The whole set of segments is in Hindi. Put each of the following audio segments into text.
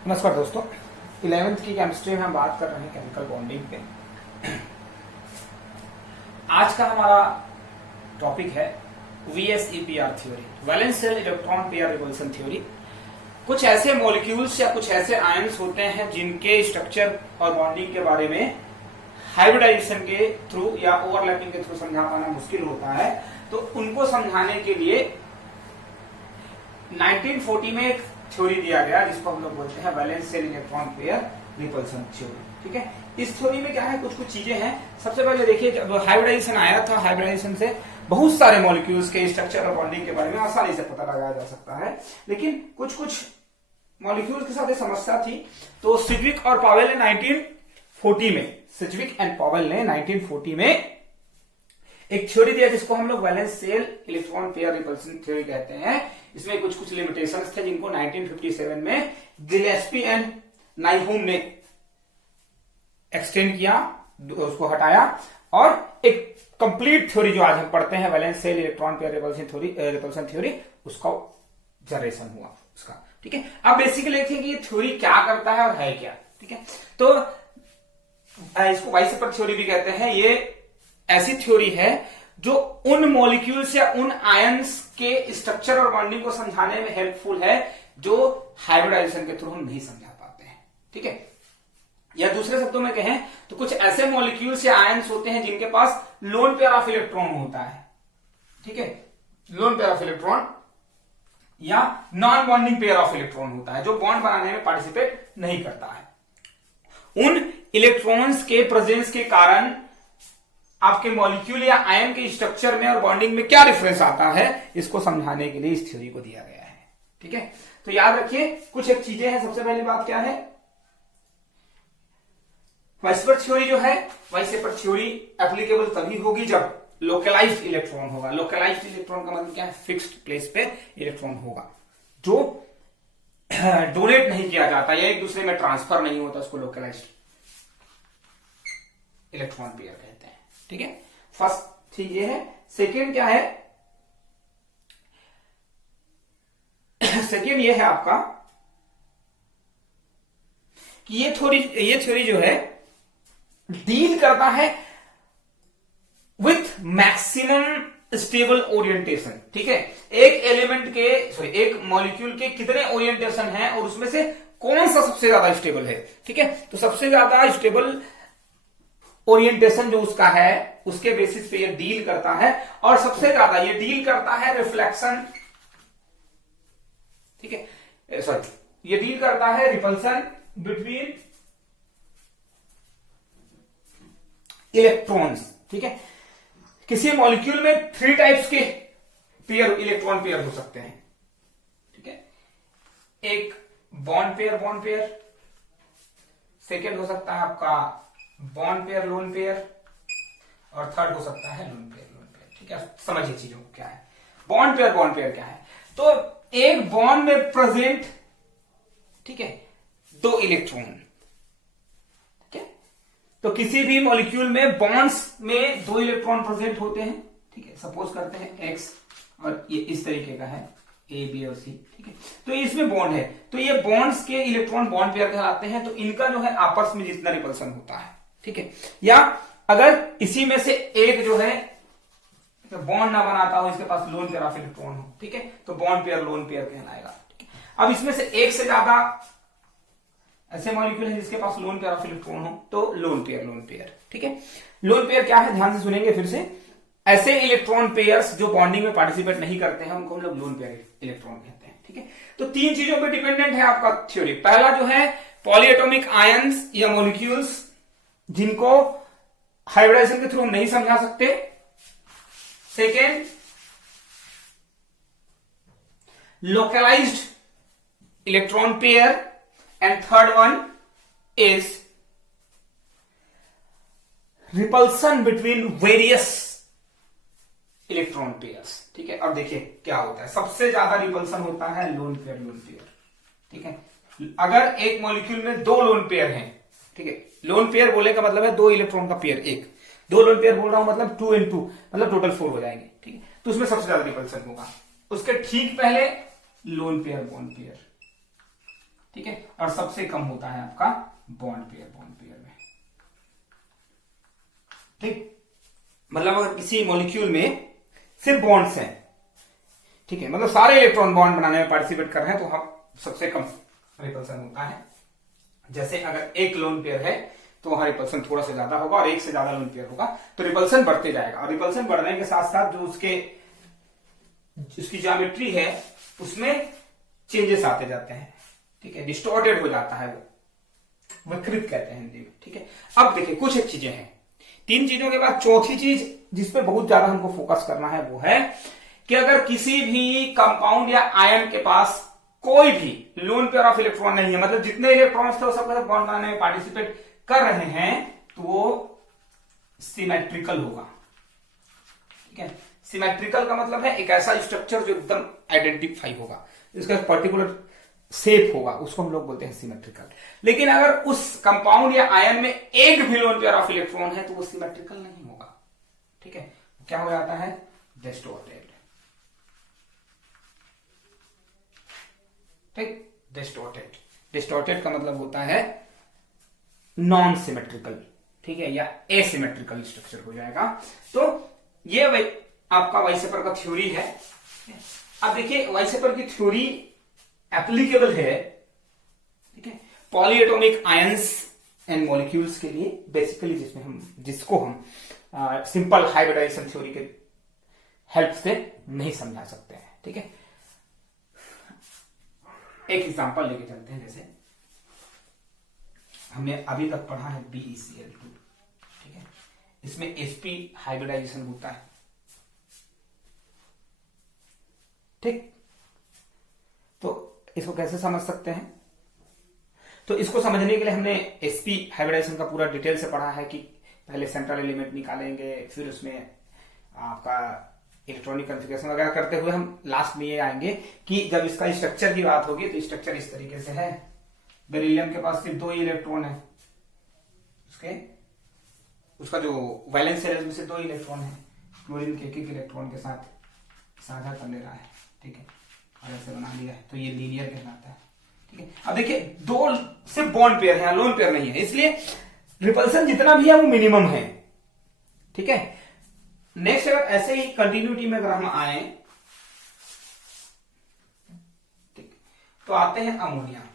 नमस्कार दोस्तों, 11th की केमिस्ट्री में हम बात कर रहे हैं केमिकल बॉन्डिंग पे। आज का हमारा टॉपिक है VSEPR theory, valence shell electron pair repulsion theory. कुछ ऐसे मॉलिक्यूल्स या कुछ ऐसे आयंस होते हैं जिनके स्ट्रक्चर और बॉन्डिंग के बारे में हाइब्रिडाइजेशन के थ्रू या ओवरलैपिंग के थ्रू समझा पाना मुश्किल होता है, तो उनको समझाने के लिए 1940 में एक थ्योरी दिया गया जिसको हम लोग बोलते हैं valence shell electron pair repulsion theory. ठीक है, इस थ्योरी में क्या है, कुछ चीजें हैं। सबसे पहले देखिए, जब हाइब्रिडाइजेशन आया था, हाइब्रिडाइजेशन से बहुत सारे मॉलिक्यूल्स के स्ट्रक्चर और बॉन्डिंग के बारे में आसानी से पता लगाया जा सकता है, लेकिन कुछ मॉलिक्यूल्स के साथ समस्या थी। तो सिडविक और पावेल ने 1940 में, सिडविक एंड पावेल ने 1940 में एक थ्योरी दिया जिसको हम लोग valence shell electron pair repulsion theory कहते हैं। इसमें कुछ लिमिटेशंस थे जिनको 1957 में गिलेस्पी एंड नाइहूम ने एक्सटेंड किया, उसको हटाया, और एक कंप्लीट थ्योरी जो आज हम पढ़ते हैं valence shell electron pair repulsion theory, उसका जनरेशन हुआ उसका। ठीक है, अब बेसिकली देखिए कि ये थ्योरी क्या करता है और है क्या। ठीक है, तो इसको बाइसेपर थ्योरी भी कहते हैं। ये ऐसी थ्योरी है जो उन मॉलिक्यूल्स या उन आयंस के स्ट्रक्चर और बॉन्डिंग को समझाने में हेल्पफुल है जो हाइब्रिडाइजेशन के थ्रू हम नहीं समझा पाते हैं। ठीक है, या दूसरे शब्दों में कहें तो कुछ ऐसे मॉलिक्यूल्स या आयंस होते हैं जिनके पास लोन पेयर ऑफ इलेक्ट्रॉन होता है। ठीक है, लोन पेयर ऑफ इलेक्ट्रॉन या non bonding pair of electron होता है जो बॉन्ड बनाने में पार्टिसिपेट नहीं करता है। उन इलेक्ट्रॉन्स के प्रेजेंस के कारण आपके मॉलिक्यूल या आयन के स्ट्रक्चर में और बॉन्डिंग में क्या डिफरेंस आता है, इसको समझाने के लिए इस थ्योरी को दिया गया है। ठीक है, तो याद रखिए कुछ एक चीजें हैं। सबसे पहली बात क्या है, वाइसेपर थ्योरी जो है, वाइसेपर थ्योरी एप्लीकेबल तभी होगी जब लोकलाइज्ड इलेक्ट्रॉन होगा। लोकलाइज्ड इलेक्ट्रॉन का मतलब क्या है, फिक्स्ड प्लेस पे इलेक्ट्रॉन होगा जो डोनेट नहीं किया जाता या एक दूसरे में ट्रांसफर नहीं होता, उसको लोकलाइज्ड इलेक्ट्रॉन पेयर कहते हैं। ठीक है, फर्स्ट चीज ये है। सेकेंड क्या है, सेकेंड ये है आपका कि ये थ्योरी जो है डील करता है विथ मैक्सिमम स्टेबल ओरिएंटेशन। ठीक है, एक मॉलिक्यूल के कितने ओरिएंटेशन हैं और उसमें से कौन सा सबसे ज्यादा स्टेबल है। ठीक है, तो सबसे ज्यादा स्टेबल ओरिएंटेशन जो उसका है उसके बेसिस पे ये डील करता है, और सबसे ज्यादा ये डील करता है रिफ्लेक्शन। ठीक है, सॉरी, ये डील करता है रिपल्सन बिटवीन इलेक्ट्रॉन्स। ठीक है, किसी मॉलिक्यूल में 3 टाइप्स के इलेक्ट्रॉन पेयर हो सकते हैं। ठीक है, एक बॉन्ड पेयर, सेकेंड हो सकता है आपका बॉन्ड पेयर लोन पेयर, और थर्ड हो सकता है लोन पेयर। ठीक है, समझिए चीजों को क्या है। बॉन्ड पेयर क्या है, तो एक बॉन्ड में प्रेजेंट, ठीक है, 2 इलेक्ट्रॉन। ठीक है, तो किसी भी मॉलिक्यूल में बॉन्ड्स में 2 इलेक्ट्रॉन प्रेजेंट होते हैं। ठीक है, सपोज करते हैं X, और ये इस तरीके का है A, B और C। ठीक है, तो इसमें बॉन्ड है, तो ये बॉन्ड्स के इलेक्ट्रॉन बॉन्ड पेयर कहलाते हैं। तो इनका जो है आपस में जितना रिपल्सन होता है। ठीक है, या अगर इसी में से एक जो है बॉन्ड ना बनाता हो, इसके पास लोन पेयर ऑफ इलेक्ट्रॉन हो, ठीक है, तो बॉन्ड पेयर लोन पेयर कहलाएगा। ठीक है, अब इसमें से एक से ज्यादा ऐसे मॉलिक्यूल है जिसके पास लोन पेयर ऑफ इलेक्ट्रॉन हो, तो लोन पेयर। ठीक है, लोन पेयर क्या है, ध्यान से सुनेंगे फिर से। ऐसे इलेक्ट्रॉन पेयर्स जो बॉन्डिंग में पार्टिसिपेट नहीं करते हैं उनको हम लोग लोन पेयर इलेक्ट्रॉन कहते हैं। ठीक है, तो 3 चीजों पे डिपेंडेंट है आपका थ्योरी। पहला जो है पॉलीएटॉमिक आयंस या मॉलिक्यूल्स जिनको हाइब्रिडाइजेशन के थ्रू नहीं समझा सकते। Second, localised electron pair, and third one is repulsion between various electron pairs. ठीक है, अब देखिए क्या होता है, सबसे ज्यादा रिपल्सन होता है लोन पेयर। ठीक है, अगर एक मॉलिक्यूल में 2 लोन पेयर हैं, ठीक है, लोन पेयर बोले का मतलब है 2 इलेक्ट्रॉन का पेयर, 2 लोन पेयर बोल रहा हूं मतलब 2 and 2 मतलब टोटल 4 हो जाएंगे। ठीक है, तो उसमें सबसे ज्यादा रिपल्सन होगा। उसके ठीक पहले लोन पेयर बॉन्ड पेयर, ठीक है, और सबसे कम होता है आपका बॉन्ड पेयर में। ठीक, मतलब अगर किसी मॉलिक्यूल में सिर्फ बॉन्ड्स हैं, ठीक है, मतलब सारे इलेक्ट्रॉन बॉन्ड बनाने में पार्टिसिपेट कर रहे हैं, तो हम सबसे कम रिपल्सन होता है। जैसे अगर एक लोन पेयर है तो वहां रिपल्सन थोड़ा सा ज्यादा होगा, और एक से ज्यादा लोन पेयर होगा तो रिपल्सन बढ़ते जाएगा, और रिपल्सन बढ़ने के साथ साथ जो उसकी ज्योमेट्री है उसमें चेंजेस आते जाते हैं, ठीक है, डिस्टॉर्टेड हो जाता है, वो विकृत कहते हैं हिंदी में। ठीक है, अब देखिए कुछ एक चीजें हैं, 3 चीजों के बाद चौथी चीज जिसपे बहुत ज्यादा हमको फोकस करना है वो है कि अगर किसी भी कंपाउंड या आयन के पास कोई भी लोन पेयर ऑफ इलेक्ट्रॉन नहीं है, मतलब जितने इलेक्ट्रॉन्स थे वो सब बॉन्ड बनाने में पार्टिसिपेट कर रहे हैं, तो वो सिमेट्रिकल होगा। ठीक है, सिमेट्रिकल का मतलब है एक ऐसा स्ट्रक्चर जो एकदम आइडेंटिफाई होगा, इसका पर्टिकुलर शेप होगा, उसको हम लोग बोलते हैं सिमेट्रिकल। लेकिन अगर उस कंपाउंड या आयन में एक भी लोन पेयर ऑफ इलेक्ट्रॉन है तो वो सिमेट्रिकल नहीं होगा। ठीक है, क्या हो जाता है, डिस्टॉर्टेड। ठीक, डिस्टॉर्टेड का मतलब होता है नॉन सिमेट्रिकल, ठीक है, या एसिमेट्रिकल स्ट्रक्चर हो जाएगा। तो ये आपका वाइसेपर का थ्योरी है। अब देखिए वाइसेपर की थ्योरी एप्लीकेबल है, ठीक है, पॉलीएटॉमिक आयंस एंड मॉलिक्यूल्स के लिए बेसिकली, जिसको हम सिंपल हाइब्रिडाइजेशन थ्योरी के हेल्प से नहीं समझा सकते हैं। ठीक है, एक एग्जांपल लेके चलते हैं। जैसे हमने अभी तक पढ़ा है BeCl2, ठीक है, इसमें sp हाइब्रिडाइजेशन होता है। ठीक, तो इसको कैसे समझ सकते हैं, तो इसको समझने के लिए हमने sp हाइब्रिडाइजेशन का पूरा डिटेल से पढ़ा है कि पहले सेंट्रल एलिमेंट निकालेंगे, फिर उसमें आपका इलेक्ट्रॉनिक कॉन्फ़िगरेशन वगैरह करते हुए हम लास्ट में ये आएंगे कि जब इसका स्ट्रक्चर की बात होगी तो स्ट्रक्चर इस तरीके से है। बेरिलियम के पास सिर्फ 2 ही इलेक्ट्रॉन है, उसका जो वैलेंस है उसमें से 2 इलेक्ट्रॉन है, क्लोरीन के 1 इलेक्ट्रॉन के साथ साझा कर ले रहा है। ठीक है, और ऐसे बना लिया है, तो ये लीनियर कहलाता है। ठीक है, अब देखिए 2 सिर्फ बॉन्ड पेयर है, लोन पेयर नहीं है, इसलिए रिपल्सन जितना भी है वो मिनिमम है। ठीक है, नेक्स्ट अगर ऐसे ही कंटिन्यूटी में अगर हम आए, ठीक, तो आते हैं अमोनिया।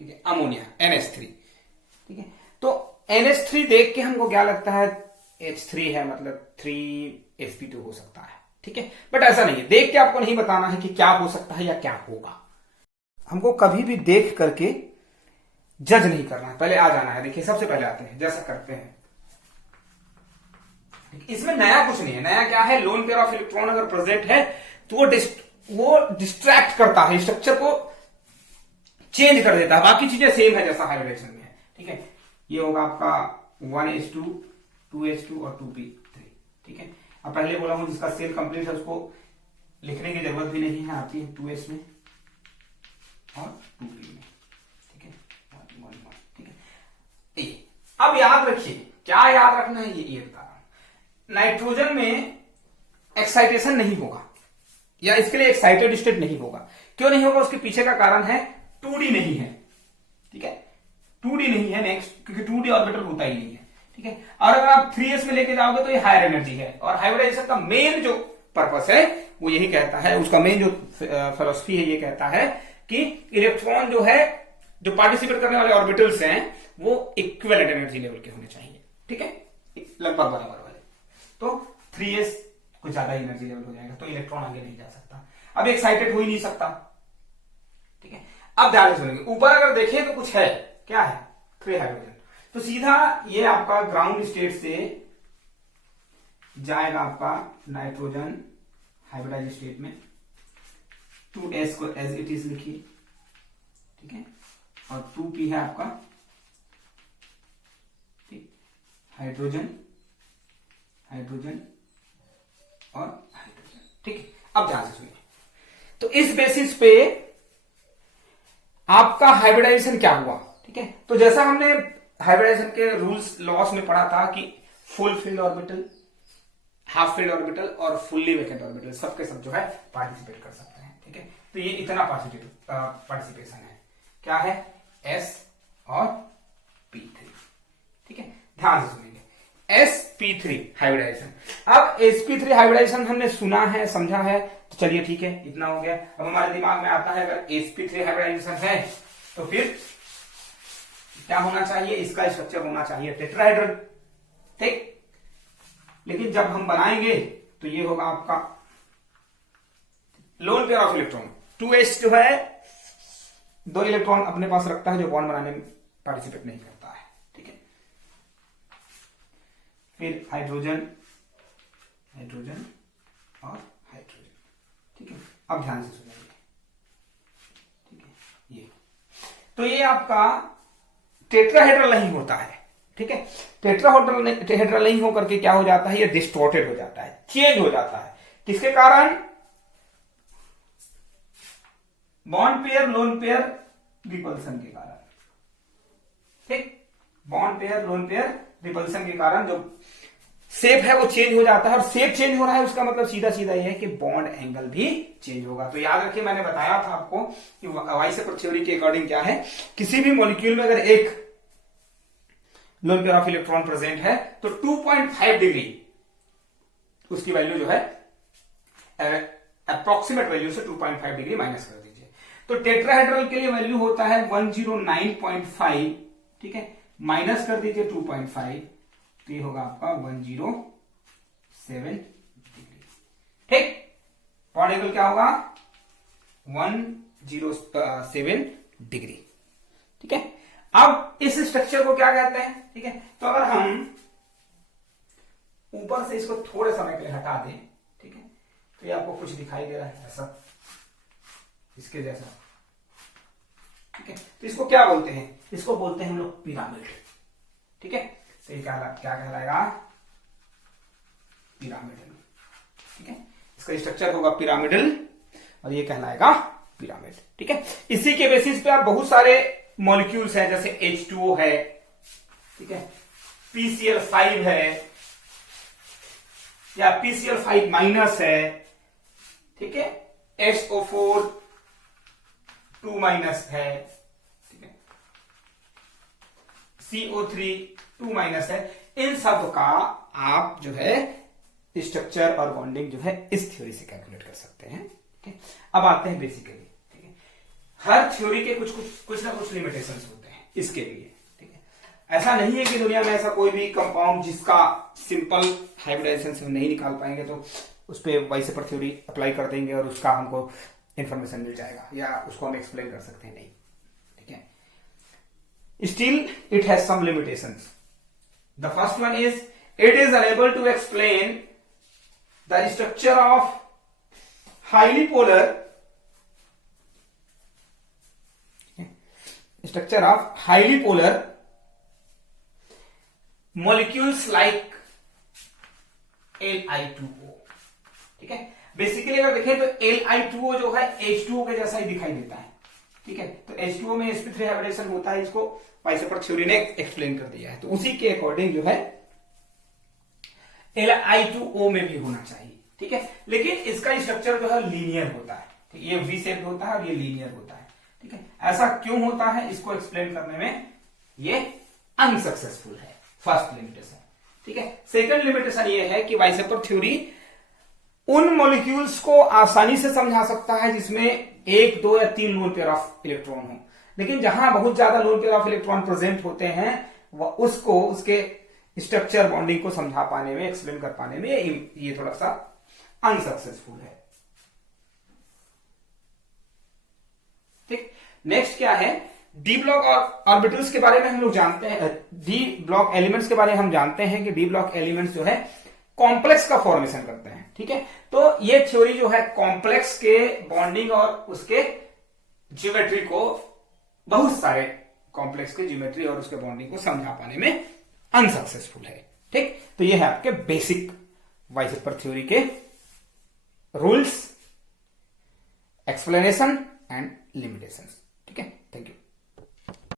ठीक है, अमोनिया NH3। ठीक है, तो NH3 देख के हमको क्या लगता है, H3 है मतलब 3sp2 हो सकता है। ठीक है, बट ऐसा नहीं है, देख के आपको नहीं बताना है कि क्या हो सकता है या क्या होगा, हमको कभी भी देख करके जज नहीं करना है, पहले आ जाना है। देखिए सबसे पहले आते हैं, जैसा करते हैं, इसमें नया कुछ नहीं है। नया क्या है, लोन पेयर ऑफ इलेक्ट्रॉन अगर प्रेजेंट है तो वो डिस्ट्रैक्ट करता है, स्ट्रक्चर को चेंज कर देता है, बाकी चीजें सेम है जैसा हाइब्रिडेशन में है। ठीक है, ये होगा आपका 1s2 2s2 और 2p3। ठीक है, अब पहले बोला हूं जिसका सेल कंप्लीट है उसको लिखने की जरूरत भी नहीं है, आती है 2s में और 2p में। ठीक है, 1 1 1। ठीक है, अब याद रखिए, क्या याद रखना है, ये बता रहा हूं, नाइट्रोजन में एक्साइटेशन नहीं होगा, या इसके लिए एक्साइटेड स्टेट नहीं होगा। क्यों नहीं होगा, उसके पीछे का कारण है 2d नहीं है। ठीक है, 2d नहीं है नेक्स्ट, क्योंकि 2d ऑर्बिटल होता ही नहीं है। ठीक है, और अगर आप 3s में लेके जाओगे तो ये हायर एनर्जी है, और हाइब्रिडाइजेशन का मेन जो पर्पस है वो यही कहता है, उसका मेन जो फिलॉसफी है ये कहता है कि इलेक्ट्रॉन जो है, जो पार्टिसिपेट करने वाले ऑर्बिटल्स हैं वो इक्विवेलेंट एनर्जी लेवल के होने चाहिए। ठीक है, लगभग बराबर वाले, तो 3s कुछ ज्यादा एनर्जी लेवल हो जाएगा तो इलेक्ट्रॉन आगे नहीं जा सकता, अब एक्साइटेड हो ही नहीं सकता। ठीक है, अब ध्यान से सुनेंगे, ऊपर अगर देखें तो कुछ है, क्या है, 3 हाइड्रोजन, तो सीधा ये आपका ग्राउंड स्टेट से जाएगा आपका नाइट्रोजन हाइब्रिडाइज स्टेट में, 2s को एज इट इज लिखिए। ठीक है, और 2p है आपका, ठीक, हाइड्रोजन हाइड्रोजन और हाइड्रोजन। ठीक है, अब ध्यान से सुनिए, तो इस बेसिस पे आपका हाइब्रिडाइजेशन क्या हुआ। ठीक है, तो जैसा हमने हाइब्रिडाइजेशन के रूल्स लॉस में पढ़ा था कि full filled orbital, half filled orbital और फुल्ली वैकेंट ऑर्बिटल सबके सब जो है पार्टिसिपेट कर सकते हैं। ठीक है, तो ये इतना पार्टिसिपेशन है, क्या है, S और P3। ठीक है, ध्यान से सुनिए, sp3 हाइब्रिडाइजेशन। अब sp3 हाइब्रिडाइजेशन हमने सुना है, समझा है, तो चलिए ठीक है, इतना हो गया। अब हमारे दिमाग में आता है अगर sp3 हाइब्रिडाइजेशन है तो फिर क्या होना चाहिए, इसका स्ट्रक्चर होना चाहिए टेट्राहेड्रल। ठीक, लेकिन जब हम बनाएंगे तो ये होगा आपका lone pair of electron. 2s जो है 2 इलेक्ट्रॉन अपने पास रखता है जो बॉन्ड बनाने में पार्टिसिपेट नहीं करता है। ठीक है, फिर हाइड्रोजन, हाइड्रोजन और हाइड्रोजन। ठीक है, अब ध्यान से सुनिए। ठीक है, ये तो ये आपका टेट्राहेड्रल नहीं होता है। ठीक है, टेट्राहेड्रल नहीं होकर के क्या हो जाता है, ये डिस्टॉर्टेड हो जाता है, चेंज हो जाता है। किसके कारण, bond pair lone pair repulsion के कारण। ठीक, bond pair lone pair repulsion के कारण जो शेप है वो चेंज हो जाता है, और शेप चेंज हो रहा है उसका मतलब सीधा सीधा ये है कि बॉन्ड एंगल भी चेंज होगा। तो याद रखिए, मैंने बताया था आपको कि वाइसेपर थ्योरी के अकॉर्डिंग क्या है, किसी भी मॉलिक्यूल में अगर एक lone pair of electron present है तो 2.5 डिग्री उसकी वैल्यू जो है अप्रोक्सीमेट वैल्यू से 2.5 डिग्री माइनस कर दीजिए। तो टेट्राहेड्रल के लिए वैल्यू होता है 109.5। ठीक है, माइनस कर दीजिए 2.5 तो ये होगा आपका 107 डिग्री। ठीक, बॉन्ड एंगल क्या होगा, 107 डिग्री। ठीक है, अब इस स्ट्रक्चर को क्या कहते हैं। ठीक है, तो अगर हम ऊपर से इसको थोड़े समय के लिए हटा दें, ठीक है, तो ये आपको कुछ दिखाई दे रहा है ऐसा, इसके जैसा। ठीक है, तो इसको क्या बोलते हैं, इसको बोलते हैं हम लोग पिरामिड। ठीक है, तो ये क्या कहलाएगा, पिरामिडल। ठीक है, इसका स्ट्रक्चर होगा पिरामिडल और ये कहलाएगा पिरामिड। ठीक है, इसी के बेसिस पे आप बहुत सारे मॉलिक्यूल्स हैं, जैसे H2O है, ठीक है, PCl5 है या PCl5 माइनस है, ठीक है, SO4 2 माइनस है, ठीक है, CO3 2 माइनस है। इन सब का आप जो है स्ट्रक्चर और बॉन्डिंग जो है इस थ्योरी से कैलकुलेट कर सकते हैं। ठीक है, अब आते हैं बेसिकली, ठीक है, हर थ्योरी के कुछ ना कुछ लिमिटेशंस होते हैं इसके लिए। ठीक है, ऐसा नहीं है कि दुनिया में ऐसा कोई भी कंपाउंड जिसका सिंपल हाइब्रिडाइजेशन से हम नहीं निकाल पाएंगे तो उस पर वाइसेपर थ्योरी अप्लाई कर देंगे और उसका हमको इंफॉर्मेशन मिल जाएगा या उसको हम एक्सप्लेन कर सकते हैं, नहीं। ठीक है, still it has some limitations. The first one is it is unable to explain the structure of highly polar molecules like Li2O। ठीक है, बेसिकली अगर देखें तो Li2O जो है H2O के जैसा ही दिखाई देता है। ठीक है, तो H2O में sp3 हाइब्रिडेशन होता है, इसको वाइसेपर थ्योरी ने एक्सप्लेन कर दिया है, तो उसी के अकॉर्डिंग जो है Li2O में भी होना चाहिए। ठीक है, लेकिन इसका स्ट्रक्चर जो है लीनियर होता है, ये वी शेप होता है और ये लीनियर होता है। ठीक है, ऐसा क्यों होता है इसको एक्सप्लेन करने में ये अनसक्सेसफुल है, फर्स्ट लिमिटेशन। ठीक है, सेकंड लिमिटेशन ये है कि वाइसेपर थ्योरी उन मॉलिक्यूल्स को आसानी से समझा सकता है जिसमें 1, 2 या 3 लोन पेयर ऑफ इलेक्ट्रॉन हो, लेकिन जहां बहुत ज्यादा lone pair of electron present होते हैं वह उसको उसके स्ट्रक्चर बॉन्डिंग को समझा पाने में, एक्सप्लेन कर पाने में ये थोड़ा सा अनसक्सेसफुल है। ठीक, नेक्स्ट क्या है, डी ब्लॉक ऑर्बिटल्स के बारे में हम लोग जानते हैं, डी ब्लॉक एलिमेंट्स के बारे में हम जानते हैं कि डी ब्लॉक एलिमेंट्स जो है कॉम्प्लेक्स का फॉर्मेशन करते हैं। ठीक है, तो ये थ्योरी जो है कॉम्प्लेक्स के बॉन्डिंग और उसके ज्योमेट्री को, बहुत सारे कॉम्प्लेक्स के ज्योमेट्री और उसके बॉन्डिंग को समझा पाने में अनसक्सेसफुल है। ठीक, तो ये है आपके बेसिक वाइसेपर थ्योरी के रूल्स, एक्सप्लेनेशन एंड लिमिटेशंस। ठीक है, थैंक यू।